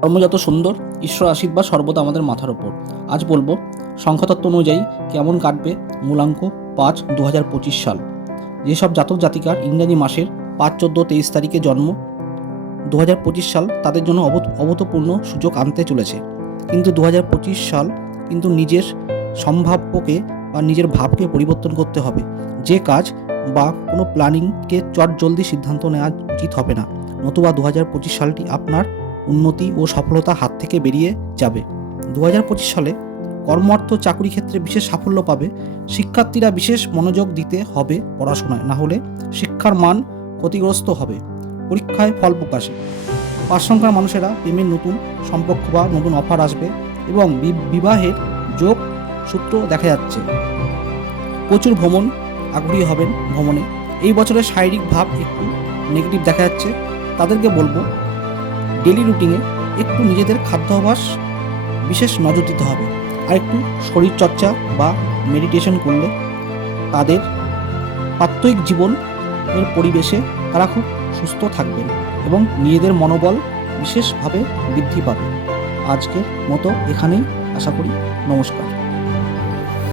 কর্ম যত সুন্দর, ঈশ্বর আশীর্বাদ সর্বদা আমাদের মাথার ওপর। আজ বলবো সংখ্যাতত্ত্ব অনুযায়ী কেমন কাটবে মূলাঙ্ক 5/2025 সাল। যেসব জাতক জাতিকার ইংরাজি মাসের 5, 14, 23 তারিখে জন্ম, 2025 সাল তাদের জন্য অভূতপূর্ণ সুযোগ আনতে চলেছে। কিন্তু 2025 সাল কিন্তু নিজের সম্ভাব্যকে বা নিজের ভাবকে পরিবর্তন করতে হবে। যে কাজ বা কোনো প্ল্যানিংকে চটজলদি সিদ্ধান্ত নেওয়া উচিত হবে না, নতুবা 2025 সালটি আপনার উন্নতি ও সফলতা হাত থেকে বেরিয়ে যাবে। 2025 সালে কর্মার্থ চাকরি ক্ষেত্রে বিশেষ সাফল্য পাবে। শিক্ষার্থীরা বিশেষ মনোযোগ দিতে হবে পড়াশোনায়, না হলে শিক্ষার মান ক্ষতিগ্রস্ত হবে। পরীক্ষায় ফল প্রকাশে 5 সংখ্যার মানুষেরা প্রেমের নতুন সম্পর্ক বা নতুন অফার আসবে এবং বিবাহের যোগ সূত্র দেখা যাচ্ছে। প্রচুর ভ্রমণ, আগ্রহী হবেন ভ্রমণে। এই বছরের শারীরিক ভাব একটু নেগেটিভ দেখা যাচ্ছে। তাদেরকে বলবো ডেলি রুটিনে একটু নিজেদের খাদ্যাভ্যাস বিশেষ নজর দিতে হবে, আর একটু শরীরচর্চা বা মেডিটেশন করলে তাদের প্রাত্যহিক জীবনের পরিবেশে তারা খুব সুস্থ থাকবেন এবং নিজেদের মনোবল বিশেষভাবে বৃদ্ধি পাবে। আজকের মতো এখানেই, আশা করি। নমস্কার।